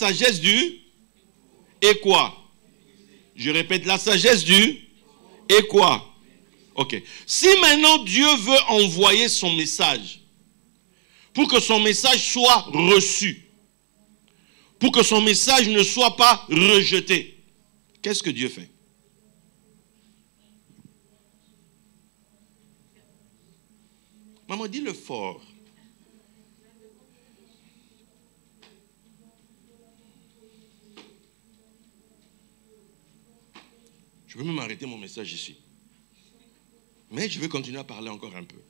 sagesse du et quoi? Je répète, la sagesse du et quoi? Ok. Si maintenant Dieu veut envoyer son message, pour que son message soit reçu, pour que son message ne soit pas rejeté, qu'est-ce que Dieu fait? Maman, dis-le fort. Je peux même arrêter mon message ici. Mais je vais continuer à parler encore un peu.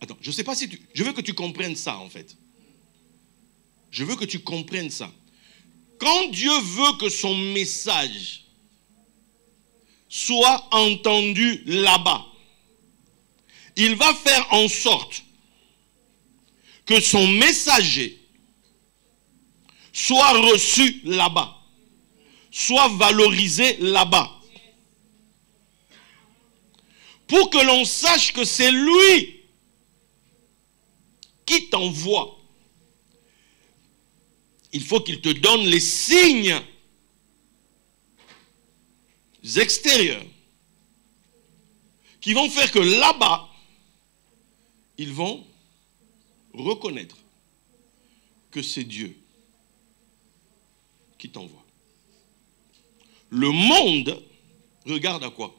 Attends, je ne sais pas si tu... Je veux que tu comprennes ça, en fait. Je veux que tu comprennes ça. Quand Dieu veut que son message soit entendu là-bas, il va faire en sorte que son messager soit reçu là-bas, soit valorisé là-bas. Pour que l'on sache que c'est lui qui t'envoie. Il faut qu'il te donne les signes extérieurs qui vont faire que là-bas, ils vont reconnaître que c'est Dieu qui t'envoie. Le monde regarde à quoi?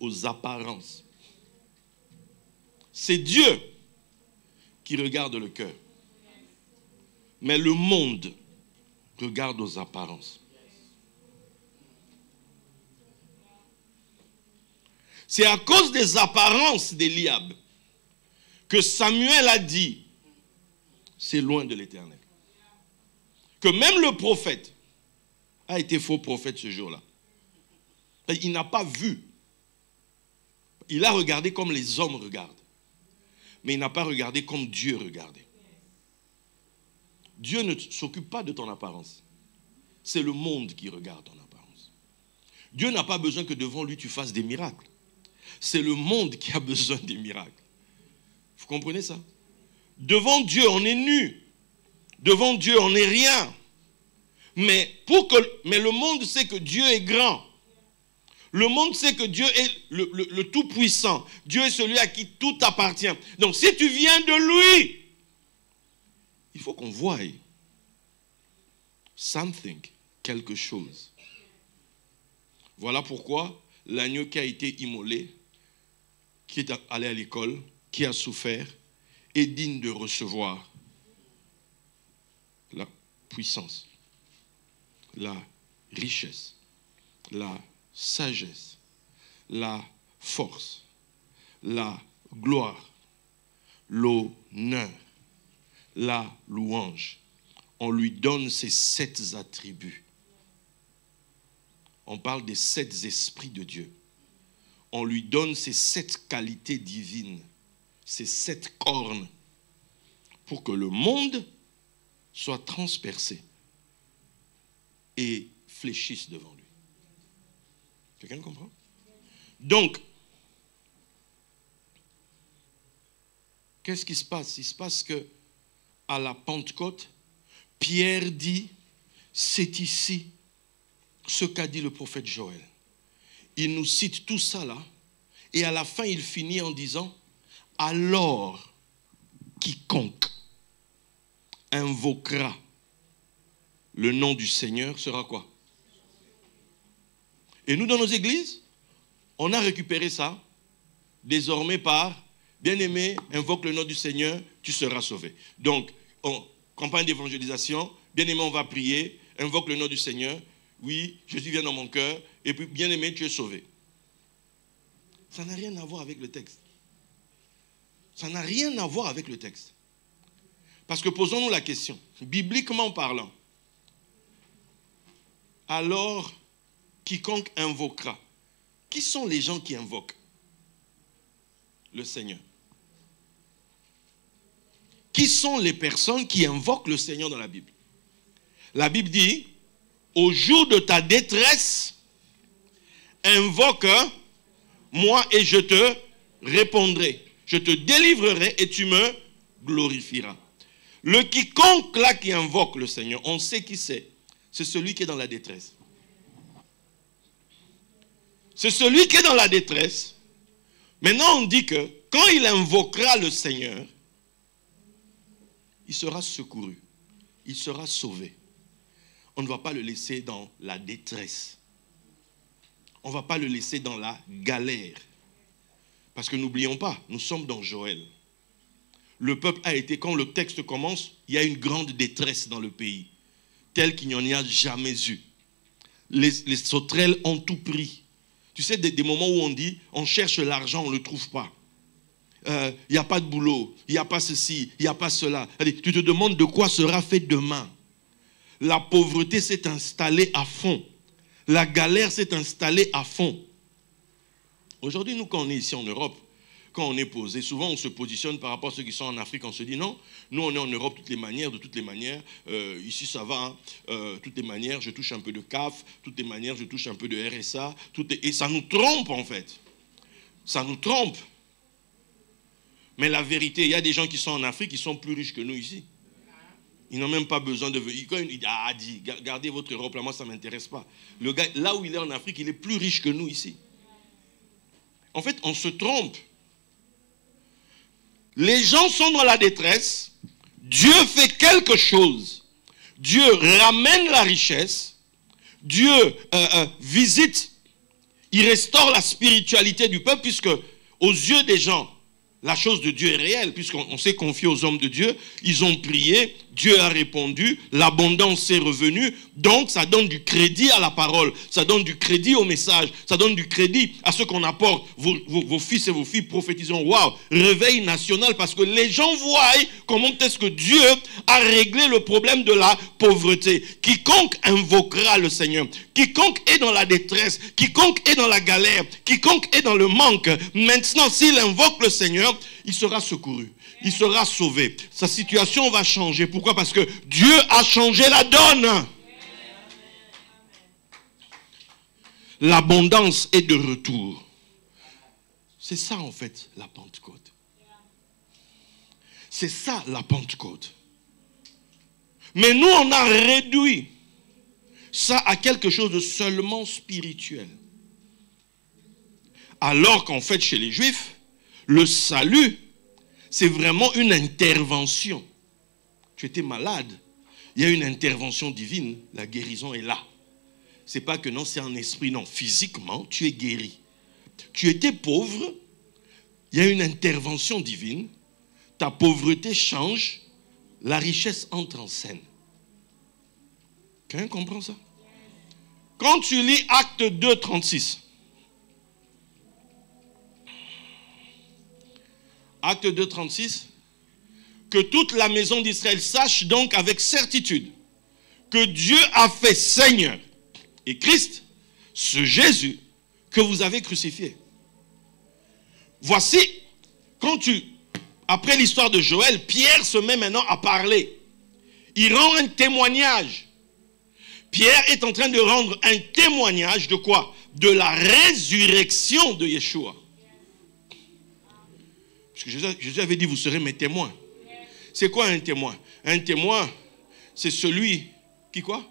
Aux apparences. C'est Dieu qui regarde le cœur. Mais le monde regarde aux apparences. C'est à cause des apparences d'Éliab que Samuel a dit, c'est loin de l'Éternel. Que même le prophète a été faux prophète ce jour-là. Il n'a pas vu. Il a regardé comme les hommes regardent. Mais il n'a pas regardé comme Dieu regardait. Dieu ne s'occupe pas de ton apparence. C'est le monde qui regarde ton apparence. Dieu n'a pas besoin que devant lui tu fasses des miracles. C'est le monde qui a besoin des miracles. Vous comprenez ça? Devant Dieu, on est nu. Devant Dieu, on n'est rien. Mais le monde sait que Dieu est grand. Le monde sait que Dieu est le Tout-Puissant. Dieu est celui à qui tout appartient. Donc si tu viens de lui, il faut qu'on voie something, quelque chose. Voilà pourquoi l'agneau qui a été immolé, qui est allé à l'école, qui a souffert, est digne de recevoir la puissance, la richesse, la sagesse, la force, la gloire, l'honneur, la louange. On lui donne ces 7 attributs. On parle des 7 esprits de Dieu. On lui donne ces 7 qualités divines, ces 7 cornes, pour que le monde soit transpercé et fléchisse devant lui. Quelqu'un comprend? Donc, qu'est-ce qui se passe? Il se passe que à la Pentecôte, Pierre dit, c'est ici ce qu'a dit le prophète Joël. Il nous cite tout ça là, et à la fin il finit en disant, alors quiconque invoquera le nom du Seigneur sera quoi? Et nous dans nos églises, on a récupéré ça, désormais par, bien-aimé, invoque le nom du Seigneur, tu seras sauvé. Donc, campagne d'évangélisation, bien-aimé, on va prier, invoque le nom du Seigneur, oui, Jésus vient dans mon cœur, et puis, bien-aimé, tu es sauvé. Ça n'a rien à voir avec le texte. Ça n'a rien à voir avec le texte. Parce que posons-nous la question, bibliquement parlant, alors, quiconque invoquera, qui sont les gens qui invoquent le Seigneur? Qui sont les personnes qui invoquent le Seigneur dans la Bible? La Bible dit, au jour de ta détresse, invoque moi et je te répondrai. Je te délivrerai et tu me glorifieras. Le quiconque là qui invoque le Seigneur, on sait qui c'est. C'est celui qui est dans la détresse. C'est celui qui est dans la détresse. Maintenant, on dit que quand il invoquera le Seigneur, il sera secouru. Il sera sauvé. On ne va pas le laisser dans la détresse. On ne va pas le laisser dans la galère. Parce que n'oublions pas, nous sommes dans Joël. Le peuple a été, quand le texte commence, il y a une grande détresse dans le pays, telle qu'il n'y en a jamais eu. Les sauterelles ont tout pris. Tu sais, des moments où on dit, on cherche l'argent, on ne le trouve pas. Il n'y a pas de boulot, il n'y a pas ceci, il n'y a pas cela. Allez, tu te demandes de quoi sera fait demain. La pauvreté s'est installée à fond. La galère s'est installée à fond. Aujourd'hui, nous, quand on est ici en Europe, quand on est posé, souvent on se positionne par rapport à ceux qui sont en Afrique, on se dit non, nous on est en Europe de toutes les manières, ici ça va, toutes les manières, je touche un peu de CAF, toutes les manières, je touche un peu de RSA, et ça nous trompe en fait. Ça nous trompe. Mais la vérité, il y a des gens qui sont en Afrique qui sont plus riches que nous ici. Ils n'ont même pas besoin de venir. Il dit, gardez votre Europe, là, moi ça ne m'intéresse pas. Le gars, là où il est en Afrique, il est plus riche que nous ici. En fait, on se trompe. Les gens sont dans la détresse. Dieu fait quelque chose. Dieu ramène la richesse. Dieu visite. Il restaure la spiritualité du peuple puisque aux yeux des gens, la chose de Dieu est réelle, puisqu'on s'est confié aux hommes de Dieu, ils ont prié, Dieu a répondu, l'abondance est revenue, donc ça donne du crédit à la parole, ça donne du crédit au message, ça donne du crédit à ce qu'on apporte. Vos fils et vos filles prophétisons, waouh, réveil national, parce que les gens voient comment est-ce que Dieu a réglé le problème de la pauvreté. Quiconque invoquera le Seigneur, quiconque est dans la détresse, quiconque est dans la galère, quiconque est dans le manque, maintenant s'il invoque le Seigneur, il sera secouru, il sera sauvé. Sa situation va changer. Pourquoi? Parce que Dieu a changé la donne. L'abondance est de retour. C'est ça en fait la Pentecôte. C'est ça la Pentecôte. Mais nous on a réduit ça à quelque chose de seulement spirituel. Alors qu'en fait chez les Juifs, le salut, c'est vraiment une intervention. Tu étais malade, il y a une intervention divine, la guérison est là. C'est pas que non, c'est en esprit, non, physiquement, tu es guéri. Tu étais pauvre, il y a une intervention divine, ta pauvreté change, la richesse entre en scène. Quelqu'un comprend ça? Quand tu lis Acte 2, 36, Acte 2, 36, que toute la maison d'Israël sache donc avec certitude que Dieu a fait Seigneur et Christ, ce Jésus que vous avez crucifié. Voici, après l'histoire de Joël, Pierre se met maintenant à parler. Il rend un témoignage. Pierre est en train de rendre un témoignage de quoi? De la résurrection de Yeshua. Parce que Jésus avait dit, vous serez mes témoins. C'est quoi un témoin? Un témoin, c'est celui qui quoi?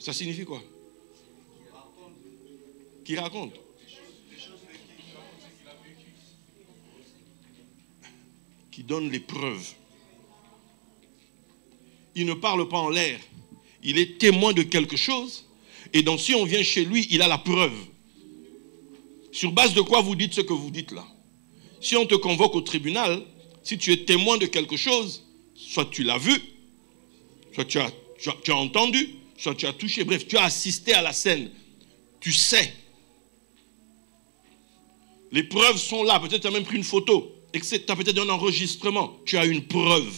Ça signifie quoi? Qui raconte. Qui donne les preuves. Il ne parle pas en l'air. Il est témoin de quelque chose. Et donc si on vient chez lui, il a la preuve. Sur base de quoi vous dites ce que vous dites là? Si on te convoque au tribunal, si tu es témoin de quelque chose, soit tu l'as vu, soit tu as entendu, soit tu as touché, bref, tu as assisté à la scène. Tu sais. Les preuves sont là. Peut-être tu as même pris une photo. Tu as peut-être un enregistrement. Tu as une preuve.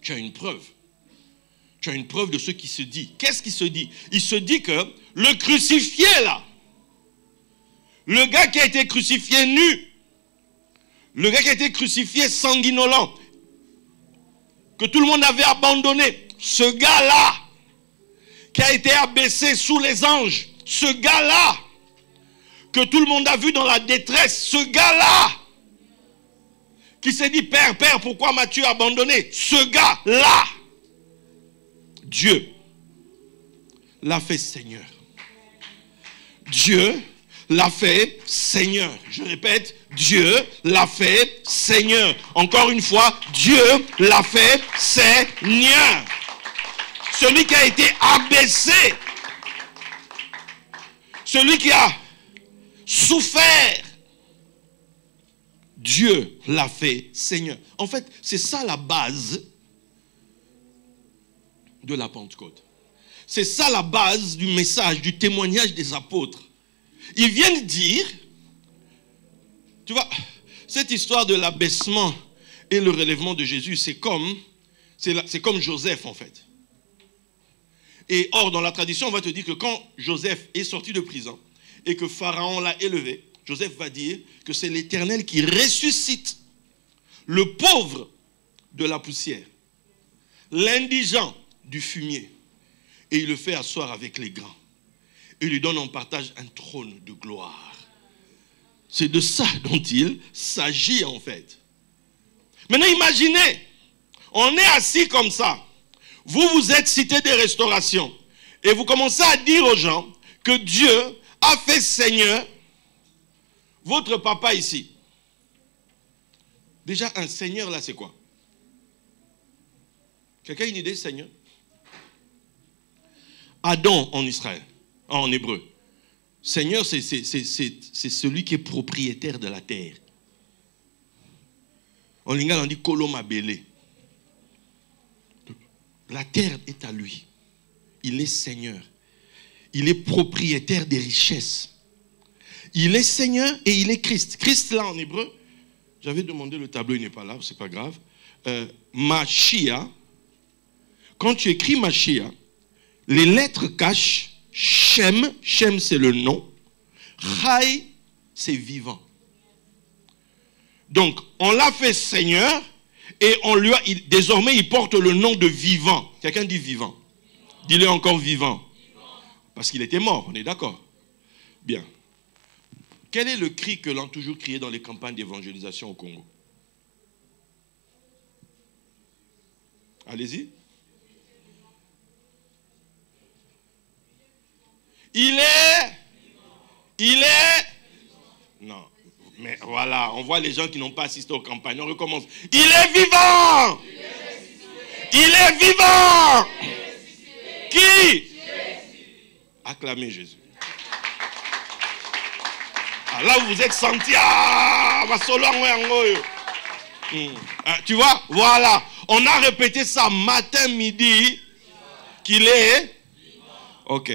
Tu as une preuve. Tu as une preuve de ce qui se dit. Qu'est-ce qui se dit? Il se dit que le crucifié là, le gars qui a été crucifié nu, le gars qui a été crucifié sanguinolent, que tout le monde avait abandonné, ce gars-là, qui a été abaissé sous les anges, ce gars-là, que tout le monde a vu dans la détresse, ce gars-là, qui s'est dit, Père, pourquoi m'as-tu abandonné? Ce gars-là, Dieu l'a fait Seigneur. Dieu l'a fait Seigneur. Je répète, Dieu l'a fait Seigneur. Encore une fois, Dieu l'a fait Seigneur. Celui qui a été abaissé, celui qui a souffert, Dieu l'a fait Seigneur. En fait, c'est ça la base de la Pentecôte. C'est ça la base du message, du témoignage des apôtres. Ils viennent dire, tu vois, cette histoire de l'abaissement et le relèvement de Jésus, c'est comme Joseph en fait. Et or, dans la tradition, on va te dire que quand Joseph est sorti de prison et que Pharaon l'a élevé, Joseph va dire que c'est l'Éternel qui ressuscite le pauvre de la poussière, l'indigent du fumier, et il le fait asseoir avec les grands. Et lui donne en partage un trône de gloire. C'est de ça dont il s'agit en fait. Maintenant imaginez, on est assis comme ça. Vous êtes cité des restaurations. Et vous commencez à dire aux gens que Dieu a fait Seigneur votre papa ici. Déjà un Seigneur là c'est quoi? Quelqu'un a une idée Seigneur? Adam en Israël. En hébreu. Seigneur, c'est celui qui est propriétaire de la terre. En lingala, on dit Koloma Bele. La terre est à lui. Il est Seigneur. Il est propriétaire des richesses. Il est Seigneur et il est Christ. Christ, là, en hébreu, j'avais demandé le tableau, il n'est pas là, c'est pas grave. Mashiach. Quand tu écris Mashiach, les lettres cachent Shem, Shem c'est le nom. Chai, c'est vivant. Donc, on l'a fait Seigneur et on lui a, désormais, il porte le nom de vivant. Quelqu'un dit vivant. Dis-le encore vivant. Parce qu'il était mort, on est d'accord. Bien. Quel est le cri que l'on a toujours crié dans les campagnes d'évangélisation au Congo? Allez-y. Il est, non, mais voilà, on voit les gens qui n'ont pas assisté aux campagnes, on recommence. Il est vivant! Il est vivant! Qui? Acclamez Jésus. Ah, là, vous vous êtes senti, tu vois, voilà, on a répété ça matin, midi, qu'il est, ok.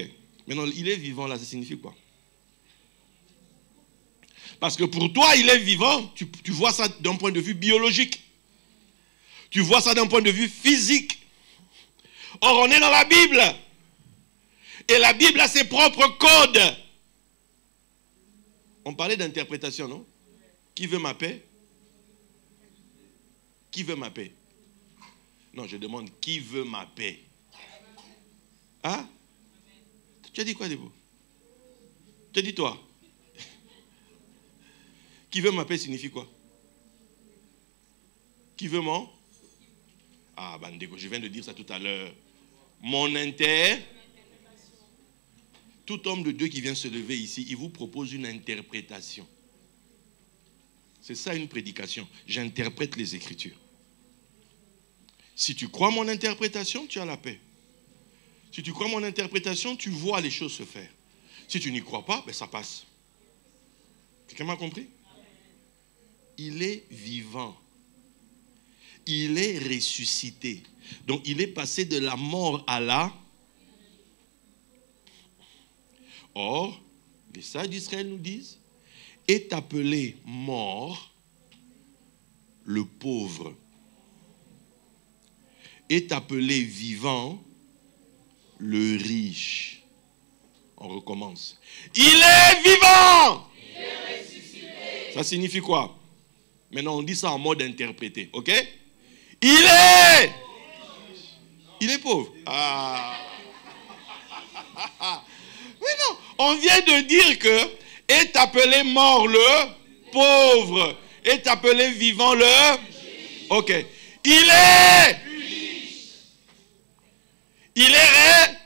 Maintenant, il est vivant, là, ça signifie quoi? Parce que pour toi, il est vivant, tu vois ça d'un point de vue biologique. Tu vois ça d'un point de vue physique. Or, on est dans la Bible. Et la Bible a ses propres codes. On parlait d'interprétation, non? Qui veut ma paix? Qui veut ma paix? Non, je demande, qui veut ma paix? Hein? Tu as dit quoi, Debo? Tu as dit toi? Qui veut ma paix signifie quoi? Qui veut mon? Ah, Bandego, je viens de dire ça tout à l'heure. Mon Tout homme de Dieu qui vient se lever ici, il vous propose une interprétation. C'est ça une prédication. J'interprète les Écritures. Si tu crois mon interprétation, tu as la paix. Si tu crois mon interprétation, tu vois les choses se faire. Si tu n'y crois pas, ben ça passe. Quelqu'un m'a compris? Il est vivant. Il est ressuscité. Donc il est passé de la mort à la... Or, les sages d'Israël nous disent, est appelé mort le pauvre. Est appelé vivant le riche. On recommence. Il est vivant! Il est ressuscité. Ça signifie quoi? Maintenant, on dit ça en mode interprété, ok? Il est pauvre. Ah. Mais non, on vient de dire que est appelé mort le pauvre. est appelé vivant le... Ok. Il est... Il est...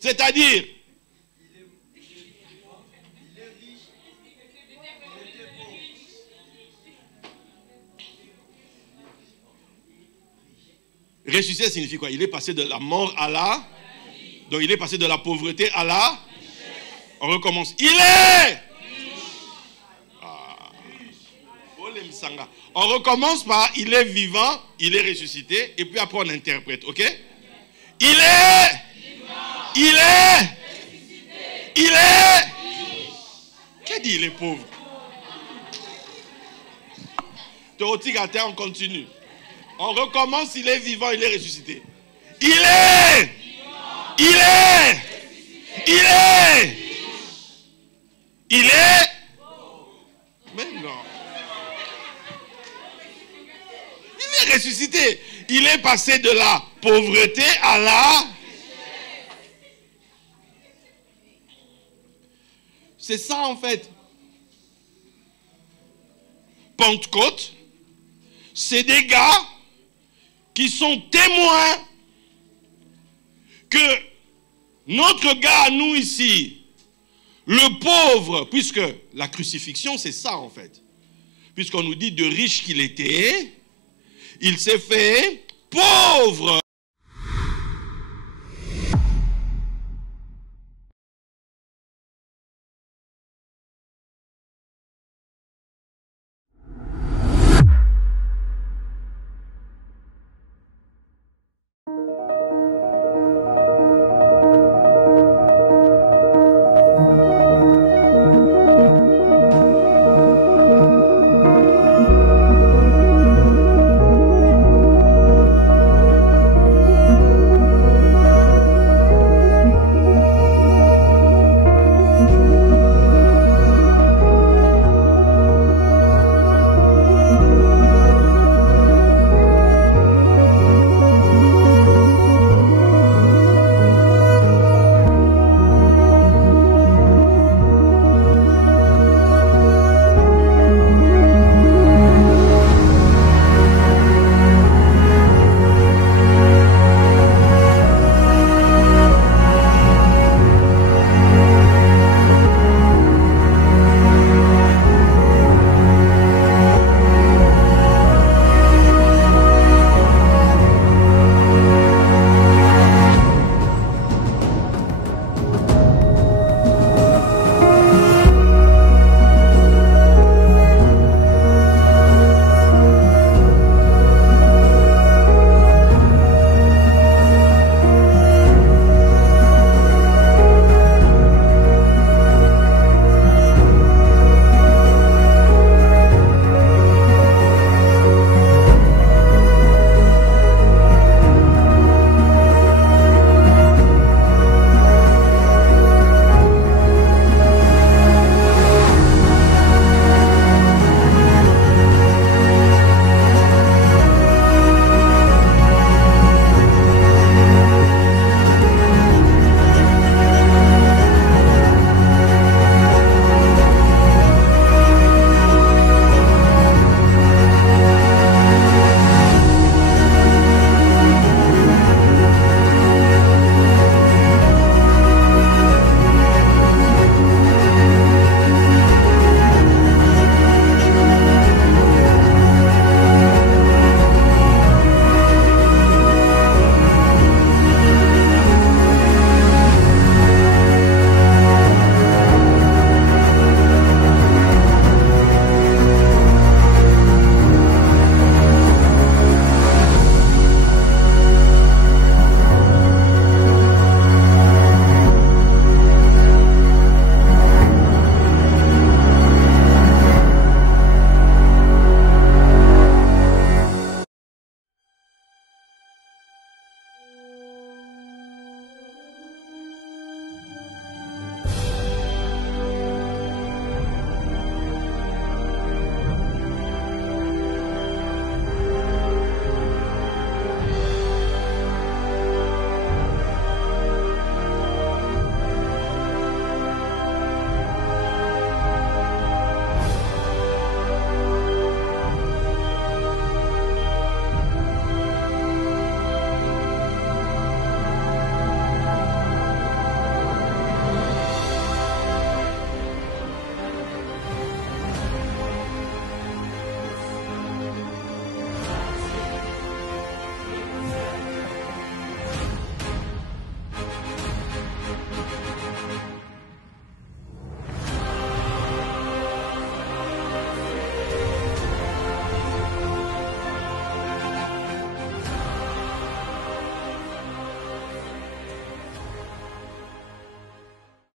C'est-à-dire... Ressuscité signifie quoi? Il est passé de la mort à la... Donc il est passé de la pauvreté à la... On recommence. Il est... On recommence par il est vivant, il est ressuscité, et puis après on interprète, ok? Il est... Il est... Il est... Qui dit il est pauvre? On continue. On recommence, il est vivant, il est ressuscité. Il est... Il est... Il est... Il est... Mais non. Il est ressuscité. Il est passé de la pauvreté à la... C'est ça en fait. Pentecôte, c'est des gars qui sont témoins que notre gars à nous ici, le pauvre, puisque la crucifixion c'est ça en fait. Puisqu'on nous dit de riche qu'il était, il s'est fait pauvre.